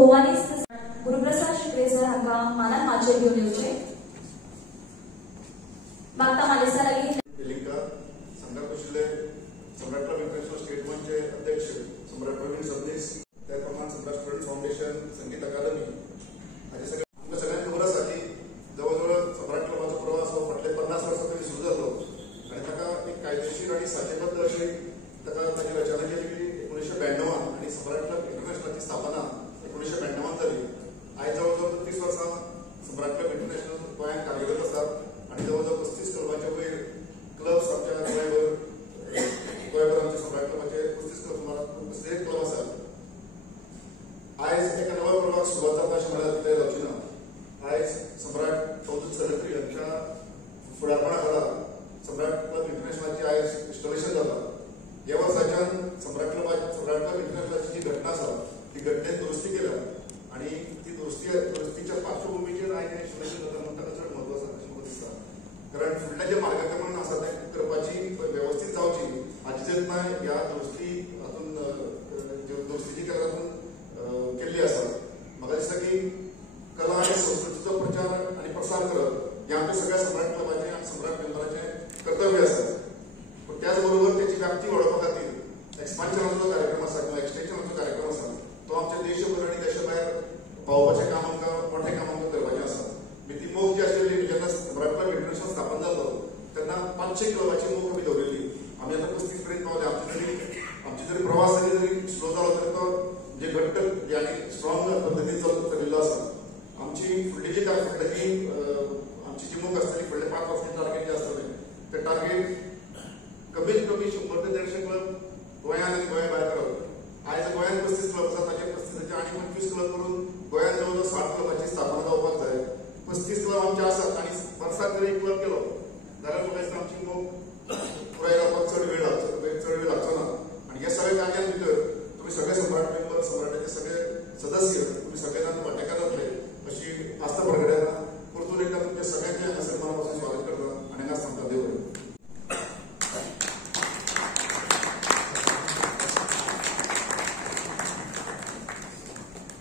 भवानी गुरुप्रसाद शिकरे सर हांका मानान माचे घेवन येवचे मागता मालेसाराली संघात बशिल्ले सम्राट क्लब इंटरनॅशनल स्टेटमेंटचे अध्यक्ष सम्राट प्रवीण सबनीस त्या प्रमाण सम्राट स्टुडंट फाउंडेशन संगीत अकादमी हाचे सगळे आमकां सगळ्यांक खबर आसा की जवळ सम्राट क्लबाचो प्रवास हो फाटले 50 वर्सां पयलीं सुरू जाल्लो आनी ताका एक कायदेशीर आनी साचेबद्ध अशी ताका ताची रचना केली 1992 आनी सम्राट क्लब इंटरनॅशनलची स्थापना 1992 जाली। आयज जवळ 30 वर्सां सम्राट क्लब इंटरनॅशनल गोंयांत कार्यरत आसा आनी जवळ 35 क्लबाचे वयर क्लब्स आमच्या गोंयभर आमच्या सम्राट क्लबाचे 35 क्लब आसात। आयज एका नव्या प्रवाहाक सुरवात जाता अशें मला कितें जावची ना। आयज सम्राट चौधरी सरत्री हांच्या फुडारपणा खाला सम्राट क्लब इंटरनॅशनलची आयज इन्स्टॉलेशन जाता। ह्या वर्साच्यान सम्राट क्लब इंटरनॅशनलची जी घटना आसा ती घटनेत दुरुस्ती केल्या आनी ती दुरुस्तीच्या पार्श्वभूमीचेर आयज इन्स्टॉलेशन जाता म्हणून ताका चड म्हत्व आसा अशें म्हाका दिसता। कारण फुडलें जे मार्गक्रमण आसा तें करपाची वेवस्थीत जावची हाची जतनाय ह्या दुरुस्ती हातून दुरुस्तीची केल्या हातून केल्ली आसा। म्हाका दिसता की कला आनी संस्कृतीचो प्रचार आनी प्रसार करप हें आमच्या सगळ्या सम्राट क्लबाचें आनी सम्राट मेंबराचें कर्तव्य आसा। पूण त्याच बरोबर तेची व्याप्ती वाडोवपा खातीर एक्सपान्शनाचो जो कार्यक्रम आसा किंवा एक्सटेन्शनाचो कार्यक्रम आसा तो आमच्या देशभर आनी देशा भायर पावोवपाचें काम आमकां मोठें काम आमकां करपाचें आसा। ती मोख जी आशिल्ली जेन्ना सम्राट क्लब इंटरनॅशनल स्थापन जाल्लो तेन्ना 500 क्लबाची मोख आमी दवरिल्ली। आमी आतां 35 पर्यंत पावले। आमची जरी प्रवास जरी स्लो जालो तरी तो जे घट्ट आनी स्ट्रॉंग पद्दतीन चलिल्लो आसा। आमची फुडली जी आमची जी मोख आसतली फुडले 5 वर्सांचे टार्गेट जे आसतले ते टार्गेट कमीत कमी 100 ते 150 क्लब गोंयांत आनी गोंया भायर करप। आयज गोंयांत 35 क्लब आसा ताचे 35 आनी 25 क्लब करून गोंयांत जवळ 60 क्लबाची स्थापना जावपाक जाय। 35 क्लब आमचे आसात आनी वर्साक जर एक क्लब केलो जाल्यार म्हाका दिसता आमची मोख पुराय जावपाक चड वेळ लागचो ना। आनी ह्या सगळ्या कार्यां भितर तुमी सगळे सम्राट मेंबर सम्राटाचे सगळे सदस्य तुमी सगळे जाण वांटेकार जातले अशी आस्त बाळगड्याना परतून एकदा तुमच्या सगळ्यांचे हांगासर मनापासून स्वागत करता आनी हांगाच थांबता। देव बरें।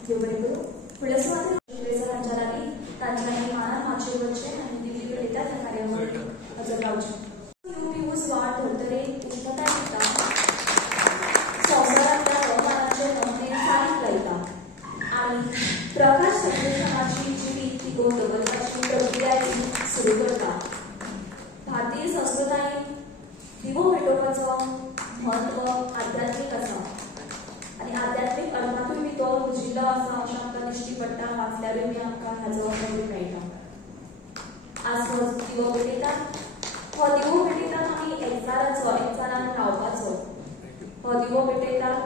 देव बरें करूं। फुडल्या सुवातेर सर हांच्यानी तांच्यानी मानान माचे वचचें आनी दिल्ली कडेन त्या कार्यावळीक हजर रावचें। यूज वाट धरतरे उष्णताय दिता संवसारांतल्या हवामानाचे नमने सारीक लायता आनी प्रकाश संश्लेशणाची जिवीत टिकोवन दवरपाची प्रक्रिया सुरू करता। भारतीय संस्कृतायेंत दिवो पेटोवपाचो म्हत्व आध्यात्मीक आसा आनी आध्यात्मीक अर्थांतूय बी तो रुजिल्लो आसा अशें आमकां दिश्टी पडटा वाचल्यारूय बी आमकां हाचो अनुभव मेळटा। आज हो दिवो पेटयतात आमी एकचारान रावपाचो। हो दिवो पेटयतात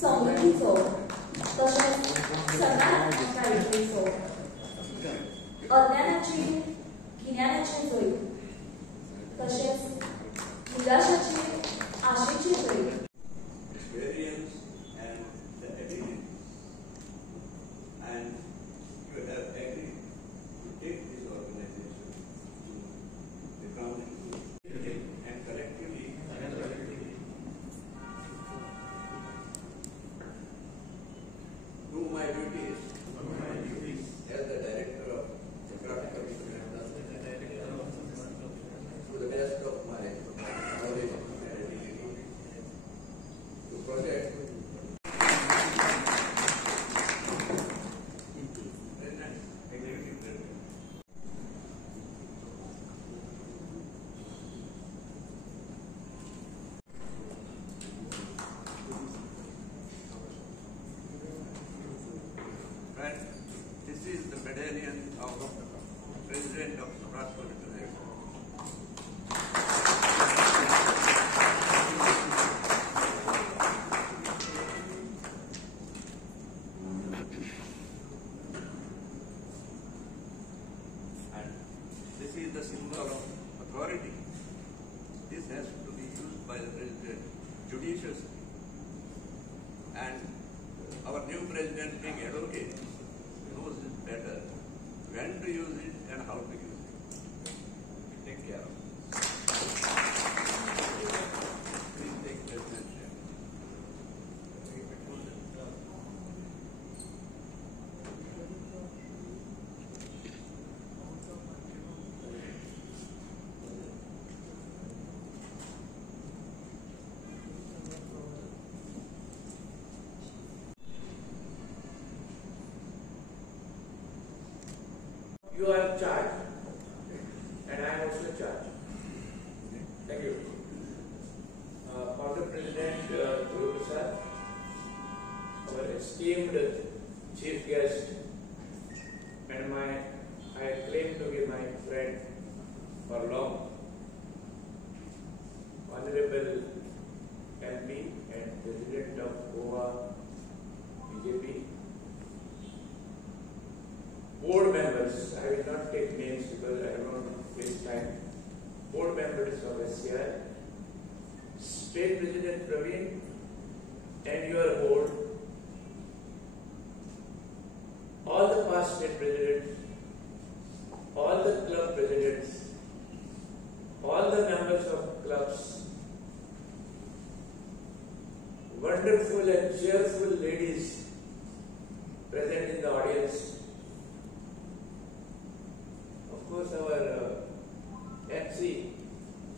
समृद्धीचो तशेंच सकारात्मकतायेचो अज्ञानाची गिन्यानाची जैत तशेंच निराशाची आशेची जैत। This is the medallion of the President of सम्राट Club International. And this is the symbol of authority. This has to be used by the President judiciously. And our new President being advocate knows it better when to use it and how to use it. Take care of it. Please take presidentship. charged, and I am also charged. Thank you. Founder President Guru Prasad, our esteemed chief guest, and I claim to be my friend for long, Honorable MP and President of Goa BJP, board members, I will not take names because I don't want to waste time, board members of SCI, State President Praveen and your board, all the past state presidents, all the club presidents, all the members of clubs, wonderful and cheerful ladies present in the audience, of course our MC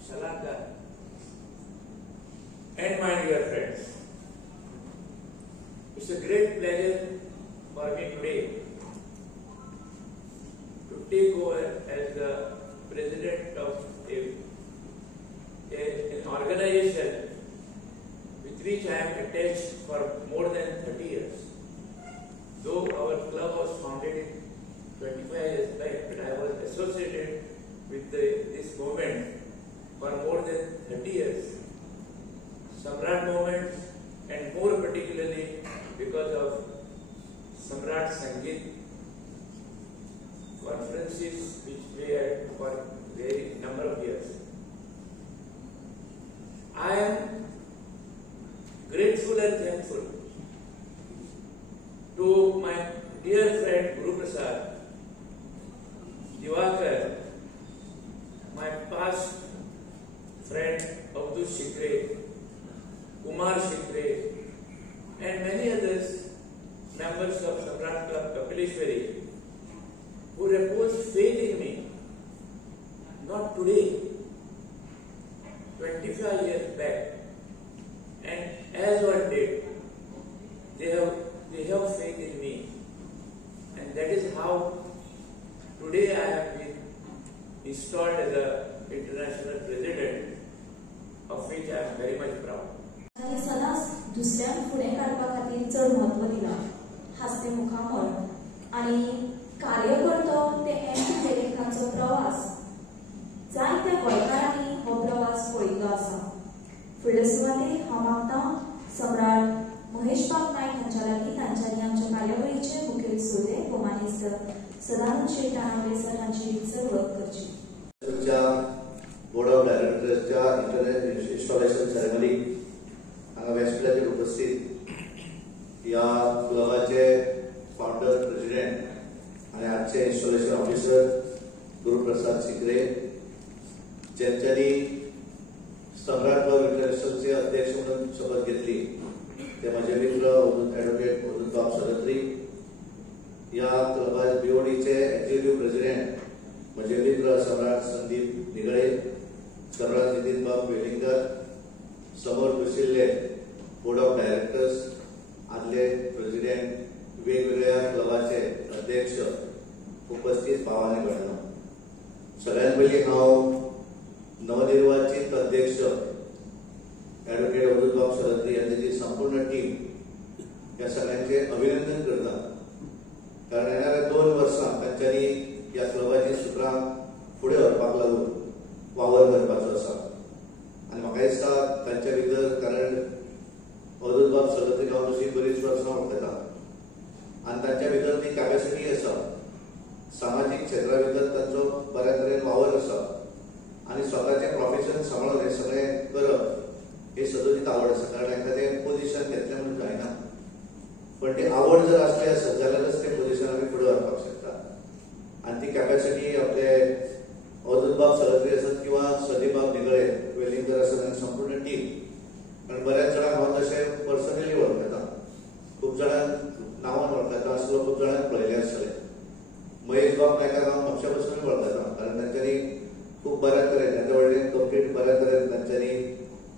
Shalaka, and my dear friends. It's a great pleasure for me today to take over as the president of an organization with which I am attached for more than 30 years. Though our club was founded in 25 years back, but I was associated with this movement for more than 30 years. Samrat movement, and more particularly because of Samrat Sangeet conferences which we had for a very number of years. I am grateful and thankful to my dear friend Guru Prasad, Diwakar, my past friend Abdul Shikre, Kumar Shikre, and many others, members of Samrat Club Kapileshwari, who reposed faith in me, not today, 25 years back, and as on date, they have faith in me, and that is how today I have been installed as an international president, of which I am very much proud. आणि सदांच दुसऱ्यांक फुडें काडपा खातीर चड म्हत्व दिलां. हास्ते मुखामळ आनी कार्यकर्तो ते एंटी मेरेकांचो प्रवास जायत्या गोंयकारांनी हो प्रवास पळयिल्लो आसा. फुडले सुवातेर हांव मागतां सम्राट महेश बाब नायक हांच्या लागीं तांच्यांनी आमच्या कार्यावळीचे मुखेल सोयरे भोवमानिस्त सदानंद शेट राणावले सर हांची रितसर वळख करची. बोर्ड ऑफ डायरेक्टर्सच्या इन्स्टॉलेशन सेरेमनी हांगा व्यासपीठाचेर उपस्थित या क्लबाचे फाउंडर प्रेसिडेंट आणि आजचे इन्स्टॉलेशन ऑफिसर गुरुप्रसाद सिकरे, ज्यांच्यानी सम्राट क्लब इंटरनॅशनलचे अध्यक्ष म्हणून शपथ घेतली ते माझे मित्र ॲडव्होकेट मधुबाब सरत्री, या क्लबा बीओडीचे एक्झिक्युटिव्ह प्रेसिडेंट माझे मित्र सम्राट संदीप निगळे, सम्राट नितीनबाब वेलिंगर, समोर बशिल्ले बोर्ड ऑफ डायरेक्टर्स, आदले प्रेसिडेंट, वेगवेगळ्या क्लबाचे अध्यक्ष, उपस्थित भाव आनी भयणो, सगळ्यांत पयलीं हांव नवनिर्वाचित अध्यक्ष ॲडव्होकेट मधुबाब सरत्री आनी ताची संपूर्ण टीम ह्या सगळ्यांचे अभिनंदन करता. कारण येणाऱ्या 2 वर्सां तांच्यांनी या क्लबाची सुत्रां फुडें व्हरपाक लागून वावर करपाचो आसा आनी म्हाका दिसता तांच्या भितर, कारण मधुबाब सरत्रीक हांव तशी बरीच वर्सां वळखता आनी तांच्या भितर ती कॅपेसिटी आसा, सामाजीक क्षेत्रा भितर तांचो बऱ्या तरेन वावर आसा आनी स्वताचें प्रोफेशन सांबाळून हें सगळें करप ही सदोदीत आवड आसा. कारण एखादें पोजिशन घेतलें म्हणून जायना, पण ती आवड जर असली आसत जाल्यारच तें पोजिशन आमी फुडें व्हरपाक शकता. आनी ती कॅपेसिटी आपले मधुबाब सरत्री आसत किंवा संदीपबाब निगळे, वेलिंगर आसत आनी संपूर्ण टीम. कारण बऱ्याच जाणांक हांव तशें पर्सनली वळखता, खूब जाणांक नांवान वळखता आसलो, खूब जाणांक पळयलें आसतलें. महेश बाब नायकाक हांव म्हापशा पसून वळखता, कारण तांच्यांनी खूब बऱ्या तरेन तांचे वडील कंप्लीट बऱ्या तरेन तांच्यांनी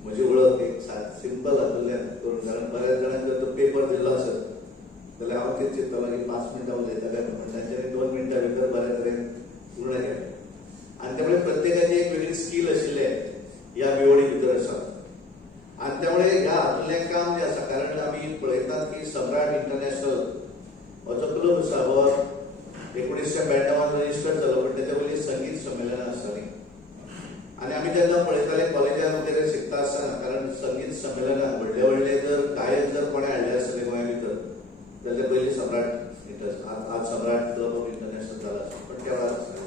म्हजी वळख एक सिंपल हातूंतल्यान करून, कारण बऱ्याच जाणांक जर तो पेपर दिल्लो आसत जाल्यार हांव कितें चिंततालो की 5 मिनटां उलयतले, पण तांच्यांनी 2 मिनटां भितर बऱ्या तरेन पूर्ण केले आणि त्यामुळे प्रत्येकाची एक वेगळी स्किल आशिल्ले ह्या बिवडी भितर आसा आणि त्यामुळे ह्या हातूंतलें काम जें आसा कारण आमी पळयतात की सम्राट इंटरनॅशनल हो जो क्लब आसा हो 1992 रजिस्टर जालो पण त्याच्या पयलीं संगीत संमेलनां आसतालीं आणि आमी जेन्ना पळयताले कॉलेजांत वगैरे शिकता आसतना कारण संगीत संमेलनां व्हडले व्हडले जर गायक जर कोणें हाडले आसतले गोंया भितर जाल्यार पयलीं सम्राट आज सम्राट क्लब ऑफ इंटरनॅशनल जाला आसा पण त्या वेळार आसताले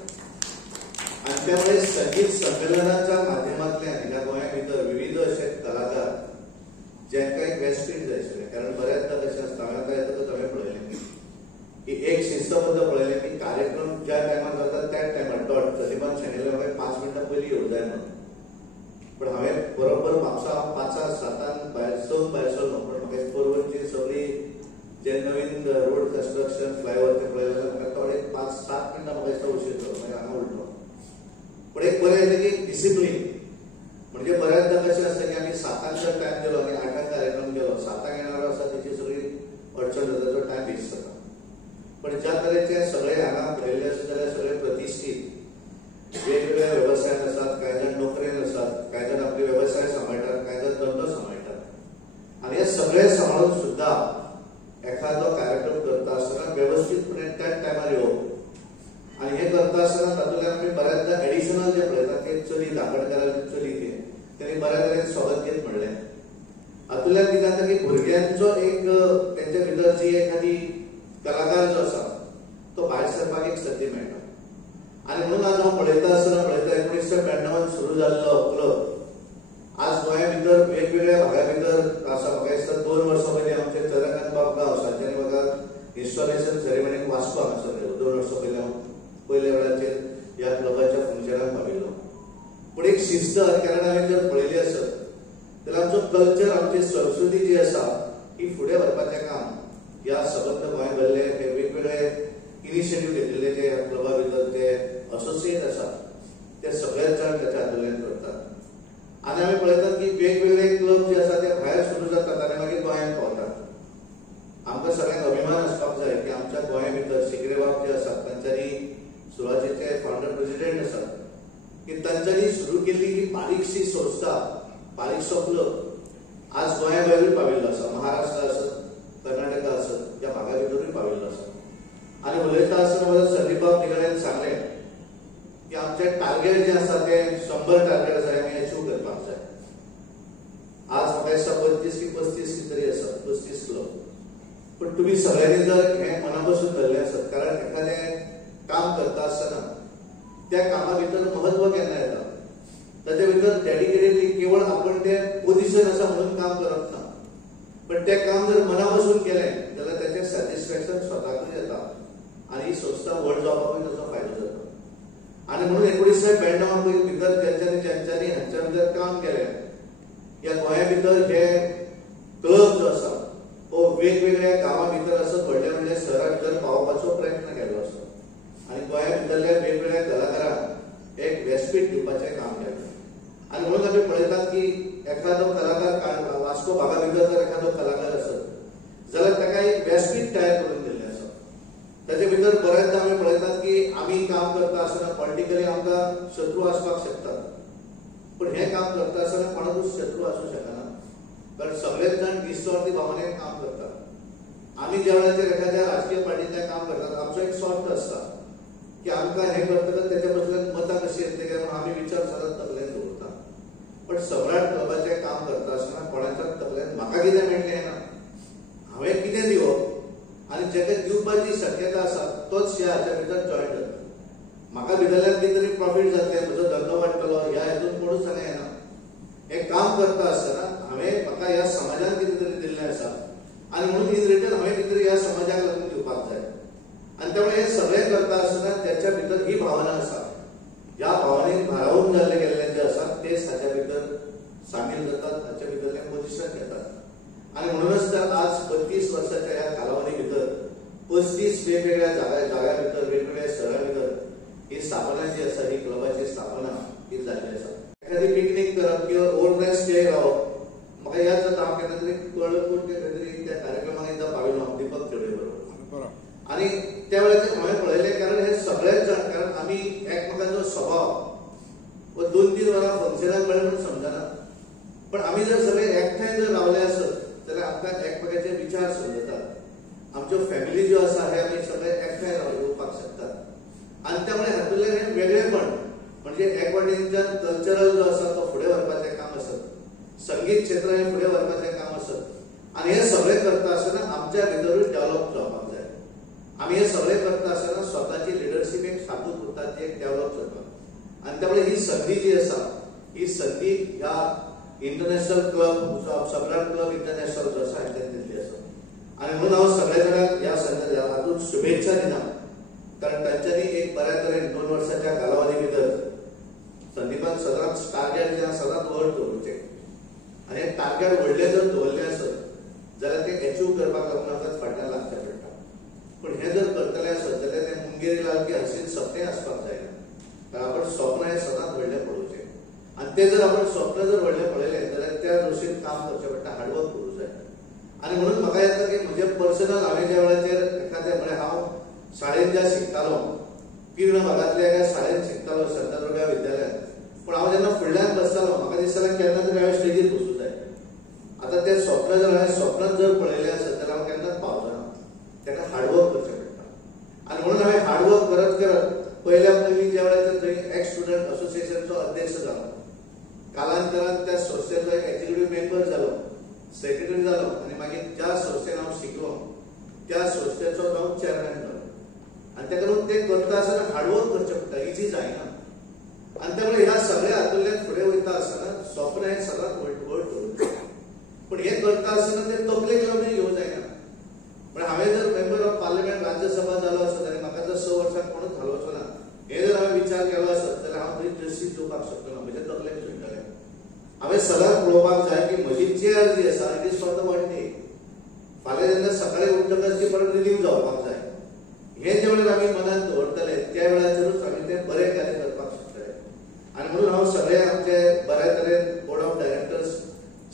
आणि त्यामुळे संगीत संमेलनाच्या माध्यमांतल्यान ह्या गोंया भितर विविध असे कलाकार जेंका एक व्यासपीठ जाय आशिल्लें कारण बऱ्याचदा कशें आसता हांवें आतां येतकच हांवें पळयलें की एक शिस्तबद्ध पळयलें की कार्यक्रम ज्या टायमार जाता त्या टायमार डॉट तशें सांगिल्लें हांवें 5 मिनटां पयलीं येवंक जाय म्हणून पण हांवें बरोबर म्हापसा 5:07 भायर सवन भायर सरलो पण म्हाका परवरची सगळी जे नवीन रोड कन्स्ट्रक्शन फ्लायओव्हर ते पळयलें म्हाका थोडे 5-7 मिनटां म्हाका दिसता उशीर जालो मागीर हांगा उरलो पण एक बरें येता की डिसिप्लीन म्हणजे बऱ्याचदा कशें आसता की आमी 7 जर टायम दिलो आनी 8 कार्यक्रम केलो 7 येणारो आसा तेची सगळी अडचण जाता तो टायम वेस्ट जाता पण ज्या तरेचे सगळे हांगा पळयल्ले आसा जाल्यार सगळे प्रतिश्ठीत वेगवेगळ्या वेवसायान आसात कांय जाण नोकरेन आसात कांय जाण आपले वेवसाय सांबाळटात कांय जाण धंदो सांबाळटात आणि हे सगळे सांबाळून सुद्धा एखादो कार्यक्रम करता आसतना व्यवस्थितपणे त्या टायमार येवप आणि हे करता आसतना तातूंतल्यान आमी बऱ्याचदा एडिशनल जे पळयतात ते चली धाकटकाराची चली तेणी बऱ्या तरेन स्वागत घेत म्हणलें हातूंतल्यान कितें जाता की भुरग्यांचो एक तेंच्या भितरची एखादी कलाकार जो आसा तो भायर सरपाक एक संदी मेळटा आणि म्हणून आज हांव पळयता आसतना 1992 सुरू जाल्लो क्लब आज गोंया भितर वेगवेगळ्या भागा भितर आसा म्हाका दिसता 2 वर्सां पयलीं आमचे चंद्रकांत बाब गांव सांजच्यानी म्हाका इन्स्टॉलेशन सेरेमनीक वास्को हांगासर गेलो 2 वर्सां पयलीं हांव पयल्या वेळाचेर ह्या क्लबाच्या फंक्शनाक भाविल्लो पूण एक शिस्त कारण हांवें जर पळयली आसत जाल्यार आमचो कल्चर आमची संस्कृती जी आसा ही फुडें व्हरपाचें काम ह्या सबंद गोंयभरले हे वेगवेगळे इनिशिएटीव घेतिल्ले जे क्लबा भितर जे असोसिएट आसात ते सगळेच जाण त्याच्या हातूंतल्यान करतात आनी आमी पळयतात की वेगवेगळे क्लब जे आसा ते भायर सुरू जातात आनी मागीर गोंयांत पावतात आमकां सगळ्यांक अभिमान आसपाक जाय की आमच्या गोंया भितर शिकरे बाब जे आसात तांच्यांनी सुरवातेचे फाउंडर प्रेसिडेंट आसात की तांच्यांनी सुरू केल्ली ही बारीकशी संस्था बारीकसो क्लब आज गोंया भायरूय पाविल्लो आसा महाराष्ट्र आसत कर्नाटका आसत या भागा भितरूय पाविल्लो आसा आनी उलयता आसतना मला संदीप बाब निगड्यान सांगलें की आमचे टार्गेट जे आसा ते 100 टार्गेट आसा आमी अचीव करपाक जाय आज म्हाका दिसता 32 की 35 तरी आसात 35 क्लब पण तुम्ही सगळ्यांनी जर हे मनापासून धरले आसत कारण एखादें काम करता आसतना त्या कामा भितर महत्व केन्ना येता ताचे भितर डेडिकेटेडली केवळ आपण ते पोझिशन आसा म्हणून काम करप ना पण ते काम जर मनापासून केलें जाल्यार त्याचे सॅटिस्फॅक्शन स्वताकूय येता आणि ही संस्था व्हड जावपाकूय ताचो फायदो जाता आणि म्हणून 1992 भितर ज्यांच्यांनी हांच्या भितर काम केलें या गोंया भितर हे क्लब जो आसा तो वेगवेगळ्या गांवां भितर आसत व्हडल्या व्हडल्या शहरां भितर पावपाचो प्रयत्न केल्लो आसा आनी गोंया भितरल्या वेगवेगळ्या कलाकारांक एक व्यासपीठ दिवपाचें काम केलें आनी म्हणून आमी पळयतात की एखादो कलाकार वास्को भागा भितर जर एखादो कलाकार आसत जाल्यार ताका एक व्यासपीठ तयार करून दिल्लें आसा ताचे भितर बऱ्याचदा आमी पळयतात की आमी काम करता आसतना पॉलिटिकली आमकां शत्रू आसपाक शकतात पण हे काम करता आसतना कोणाकूच शत्रू आसूं शकना कारण सगळेच जाण निस्वार्थी भावनेन काम करतात आमी ज्या वेळाचेर एखाद्या राजकीय पार्टींतल्यान काम करतात आमचो एक स्वार्थ आसता की आमकां हे करतकच तेच्या बदल्यान मतां कशी येतली काय म्हणून आमी विचार सतत तकलेन दवरता पण सम्राट क्लबाचें काम करता आसतना कोणाच्याच तकलेन म्हाका कितें मेळटलें ना हांवें कितें दिवप आनी जेका दिवपाची शक्यता आसा तोच हाच्या भितर जॉयन जाता म्हाका भितरल्यान कितें तरी प्रॉफीट जातलें म्हजो धंदो वाडटलो ह्या हेतून कोणूच सांगना हे काम करता आसतना हांवें म्हाका ह्या समाजान कितें तरी दिल्लें आसा आनी म्हणून इन रिटर्न हांवें कितें तरी ह्या समाजाक लागून दिवपाक जाय आनी त्यामुळे हे सगळें करता आसतना त्याच्या भितर ही भावना आसा ज्या भावनेक भारावून जाल्ले गेल्ले जे आसात तेच हाच्या भितर सामील जातात हाच्या भितरलें पोझिशन घेतात आनी म्हणूनच तर आज 32 वर्साच्या ह्या कालावधी भितर 35 वेगवेगळ्या जाग्या भितर वेगवेगळ्या शहरां भितर ही स्थापना जी आसा ही क्लबाची स्थापना ही जाल्ली आसा एखादी पिकनीक करप किंवा ओव्हरनायट स्टे रावप म्हाका याद जाता हांव केन्ना तरी कळकूट केन्ना तरी त्या कार्यक्रमाक एकदां पाविल्लो हांव दीपक चेडे बरोबर आणि त्या वेळाचेर हांवें पळयलें कारण हे सगळेच जाण कारण आमी एकमेकांचो स्वभाव व 2-3 वरां फंक्शनाक मेळ्ळे म्हणून समजना, पण आमी जर सगळे एकठांय जर रावले आसत जाल्यार आमकां एकमेकांचे विचार समजतात, आमच्यो फॅमिली ज्यो आसा हे आमी सगळे एकठांय येवपाक शकतात आनी त्यामुळे हातूंतल्यान हें वेगळेपण म्हणजे एक वाटेच्यान कल्चरल जो आसा तो फुडें व्हरपाचें काम आसत, संगीत क्षेत्र हें फुडें व्हरपाचें काम आसत आनी हें सगळें करता आसतना आमच्या भितरूय डेव्हलप जावपाक जाय. आमी हें सगळें करता आसतना स्वताची लिडरशीप एक शाबूत उरता ती एक डेव्हलप जाता आनी त्यामुळे ही संदी जी आसा ही संदी ह्या इंटरनॅशनल क्लब सम्राट क्लब इंटरनॅशनल जो आसा हातूंत दिल्ली आसा आनी म्हणून हांव सगळे जाणांक ह्या संदर्भात हातूंत शुभेच्छा दिना, कारण तांच्यांनी एक बऱ्या तरेन 2 वर्साच्या कालावधी भितर संदीपान सदांच टार्गेट जे सदांच व्हड दवरचें आनी हे टार्गेट व्हडले जर दवरले आसत जाल्यार ते अचीव करपाक लागून आमकां फाटल्यान लागचें पडटा, पूण हें जर करतले आसत जाल्यार तें मुंगेरी लाल की हसीन सपनें आसपाक जायना, कारण आपण स्वप्न हें सदांच व्हडलें पळोवचें आनी तें जर आपण स्वप्न जर व्हडलें पळयलें जाल्यार त्या दृश्टीन काम करचें पडटा, हार्डवर्क करूंक जाय. आनी म्हणून म्हाका येता की म्हजें पर्सनल हांवें ज्या वेळाचेर एखादें म्हळ्यार हांव शाळेंत ज्या शिकतालो पिर्ण भागांतल्या एका शाळेंत शिकतालो शांतादुर्गा विद्यालयांत, पण हांव जेन्ना फुडल्यान बसतालो म्हाका दिसतालें केन्ना तरी हांवें स्टेजीर बसूंक जाय. आतां तें स्वप्न जर हांवें स्वप्नांत जर पळयलें आसत जाल्यार हांव केन्नाच पावचो ना, तेका हार्डवर्क करचें पडटा आनी म्हणून हांवें हार्डवर्क करत करत पयलीं ज्या वेळाचेर थंय एक्स स्टुडंट असोसिएशनचो अध्यक्ष जालो, कालांतरान त्या संस्थेचो एक एक्झिक्युटीव मेंबर जालो, सेक्रेटरी जालो आनी मागीर ज्या संस्थेन हांव शिकलो त्या संस्थेचो हांव चेअरमॅन जालो आनी तेका लागून तें करता आसतना हार्डवर्क करचें पडटा, इजी जायना आनी त्यामुळे ह्या सगळ्या हातूंतल्यान फुडें वयता आसतना स्वप्न हें सदांच व्हड दवरचें, पूण हें करता आसतना तें तकलेक लावन घेवंक जायना. पण हांवें जर मेंबर ऑफ पार्लिमेंट राज्यसभा जालो आसत आनी म्हाका जर 6 वर्सां कोणूच घालोवचो ना हे जर हांवें विचार केलो आसत जाल्यार हांव थंय जस्टीस दिवपाक शकलो ना, म्हज्या तकलेक सुट्टलें. हांवें सदांच पळोवपाक जाय की म्हजी चेअर जी आसा it is for the one day, फाल्यां जेन्ना सकाळीं उठतकच ती परत रिलीव जावपाक जाय. हें जे वेळार आमी मनांत दवरतले त्या वेळाचेरूच आमी तें बरें कार्य करपाक शकतले आनी म्हणून हांव सगळे आमचे बऱ्या तरेन बोर्ड ऑफ डायरेक्टर्स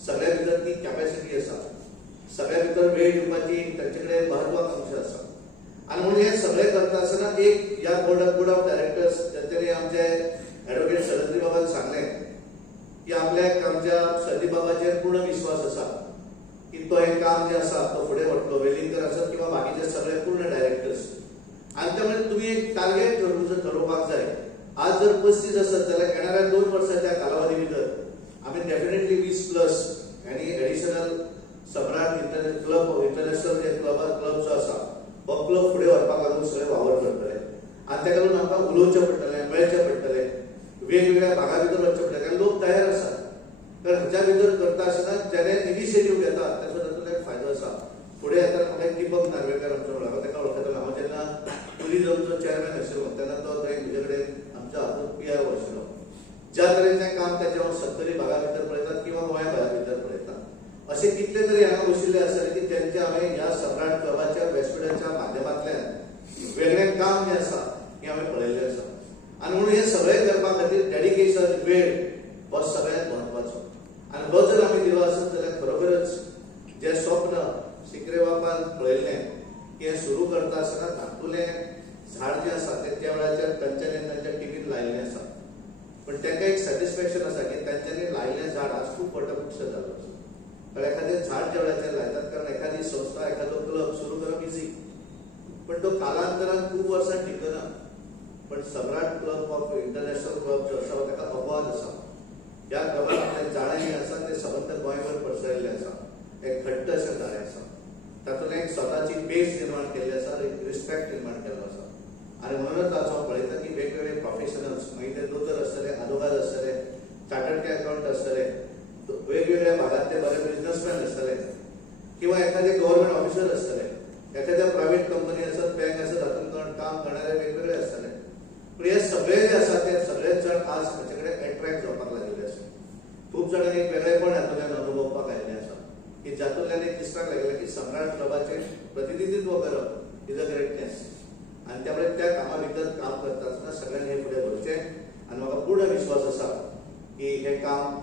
सगळ्या भितर ती कॅपॅसिटी आसा, सगळ्या भितर वेळ दिवपाची तांचे कडेन महत्वाकांक्षा आसा आनी म्हणून हें सगळें करता आसतना एक ह्या बोर्ड ऑफ डायरेक्टर्स तेंच्यांनी आमचे एडवोकेट शरद्री बाबान सांगलें की आपल्याक आमच्या संदीप बाबाचेर पूर्ण विश्वास आसा की तो हें काम जें आसा तो फुडें व्हरतलो, वेलिंगकर आसत किंवा बाकीचे सगळे पूर्ण डायरेक्टर्स आनी त्यामुळे तुमी एक टार्गेट ठरोवपाक जाय. आज जर 35 आसत जाल्यार येणाऱ्या 2 वर्साच्या कालावधी भितर आमी डेफिनेटली 20+ आनी एडिशनल सम्राट क्लब इंटरनॅशनल जे क्लब जो आसा हो क्लब फुडें व्हरपाक लागून सगळे वावर करतले आनी ताका लागून आमकां उलोवचें पडटलें, मेळचें पडटलें, वेगवेगळ्या भागा भितर वचचें पडटलें, कारण लोक तयार आसात. कारण हाच्या भितर करता आसतना जेणे इनिशिएटीव घेता ताचो तातूंत एक फायदो आसा. फुडें येता म्हाका एक दीपक नार्वेकर आमचो हांव ताका वळखतालो, हांव जेन्ना टुरिजमचो चेअरमॅन आशिल्लो तेन्ना तो थंय म्हजे कडेन आमच्या हातूंत PR आशिल्लो. ज्या तरेचें काम ताचें हांव 70 भागा भितर पळयतात किंवा गोंया भागा भितर पळयतात अशे कितले तरी हांगा बशिल्ले आसतले की तेंचे हांवें ह्या सम्राट क्लबाच्या व्यासपीठाच्या माध्यमांतल्यान वेगळें काम जें आसा हें हांवें पळयल्लें आसा आनी म्हणून हें सगळें करपा खातीर डेडिकेशन वेळ हो सगळ्यांत म्हत्वाचो आनी हो जर आमी दिलो आसत जाल्यार खरोखरच जें स्वप्न सिक्रे बापान पळयल्लें की हें सुरू करता आसतना धाकटुलें झाड जें आसा तें त्या वेळाचेर तांच्यांनी तांच्या टिमीन लायिल्लें आसा, पण तांकां एक सॅटिस्फॅक्शन आसा की तांच्यांनी लायिल्लें झाड आज खूब वटवृक्ष जालो. कारण एखादें झाड ज्या वेळाचेर लायतात कारण एखादी संस्था एखादो क्लब सुरू करप इजी, पण तो कालांतरान खूब वर्सां टिकना. पण सम्राट क्लब ऑफ इंटरनॅशनल क्लब जो आसा ताका अपवाद आसा. ह्या क्लबान आपलें जाणें जें आसा तें सबंद गोंयभर पसरयल्लें आसा, एक घट्ट अशें जाळें आसा. तातूंत एक स्वताची बेस निर्माण केल्ली आसा, एक रिस्पेक्ट निर्माण केल्लो आसा आनी म्हणूनच आज हांव पळयता की वेगवेगळे प्रोफेशनल्स मागीर ते दोतोर आसतले, आदोगाद आसतले, चार्टर्ड अकाउंट आसतले, वेगवेगळ्या भागांतले बरे बिझनेसमॅन आसतले किंवा एखादे गव्हर्नमेंट ऑफिसर आसतले, एखाद्या प्रायव्हेट कंपनी आसत, बँक आसत, हातूंत काम करणारे वेगवेगळे आसतले. पण हे सगळे जे आसा ते सगळेच जण आज हाचे कडेन एट्रॅक्ट जावपाक लागलेले आसा. खूब जाणांक एक वेगळेपण हातूंतल्यान अनुभवपाक आयिल्लें आसा की जातूंतल्यान एक दिसपाक लागलें की सम्राट क्लबाचें प्रतिनिधित्व करप इज अ ग्रेटनेस आनी त्यामुळे त्या कामा भितर काम करता आसतना सगळ्यांनी हें फुडें व्हरचें आनी म्हाका पूर्ण विश्वास आसा की हें काम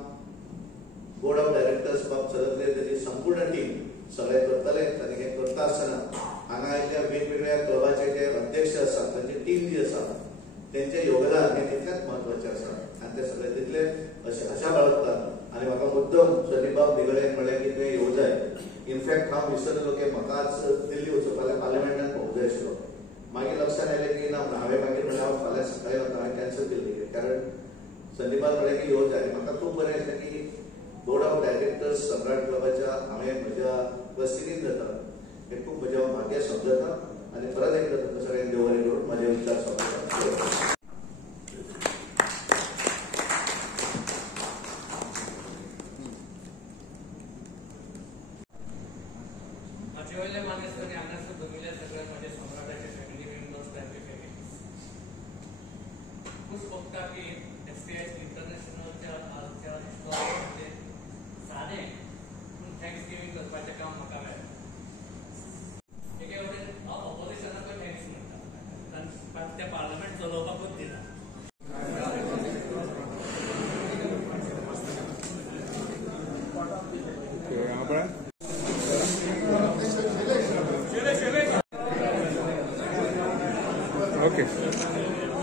बोर्ड ऑफ डायरेक्टर्स बाब चलतले तेजी संपूर्ण टीम सगळे करतले आनी हें करता आसतना हांगा आयिल्ल्या वेगवेगळ्या क्लबाचे जे अध्यक्ष आसात तांची टीम जी आसा त्यांचे योगदान हे तितलेच महत्वाचे आसा आणि ते सगळे तितले अशा बाळगतात आणि म्हाका मुद्दम संदीप दिगळे म्हणलें की तुवें येवं जाय. इनफॅक्ट हांव विसरलो की म्हाकाच दिल्ली वचपाक पार्लिमेंटान पोवंक जाय आशिल्लो. मागीर लक्षात आयलें की ना हांवें मागीर म्हणलें हांव फाल्यां सकाळीं वता हांवें कॅन्सल केली कारण संदीपान म्हणलें की येवं जाय. म्हाका खूब बरें दिसलें की बोर्ड ऑफ डायरेक्टर्स सम्राट क्लबाच्या हांवें म्हज्या उपस्थितीन जाता हें खूब म्हजें भाग्य समजता आणि परत एकदा तुमकां सगळ्यांक देव बरें करून म्हजे विचार समजता. माझे मानेसकर यांना जमिल्या सगळ्यात माझ्या सम्राटाचे फॅमिली मेंबर्स त्यांचे फॅमिली खुश बघता की एसपीआय इंटरनॅशनलच्या आजच्या हिस्टॉरीमध्ये साधे थँक्स गिव्हिंग करपाचें काम म्हाका मेळ्ळें. एके वटेन ऑपोजिशनाक थँक्स म्हणटा कारण ते पार्लमेंट चलोवपाकूच दिना. Okay.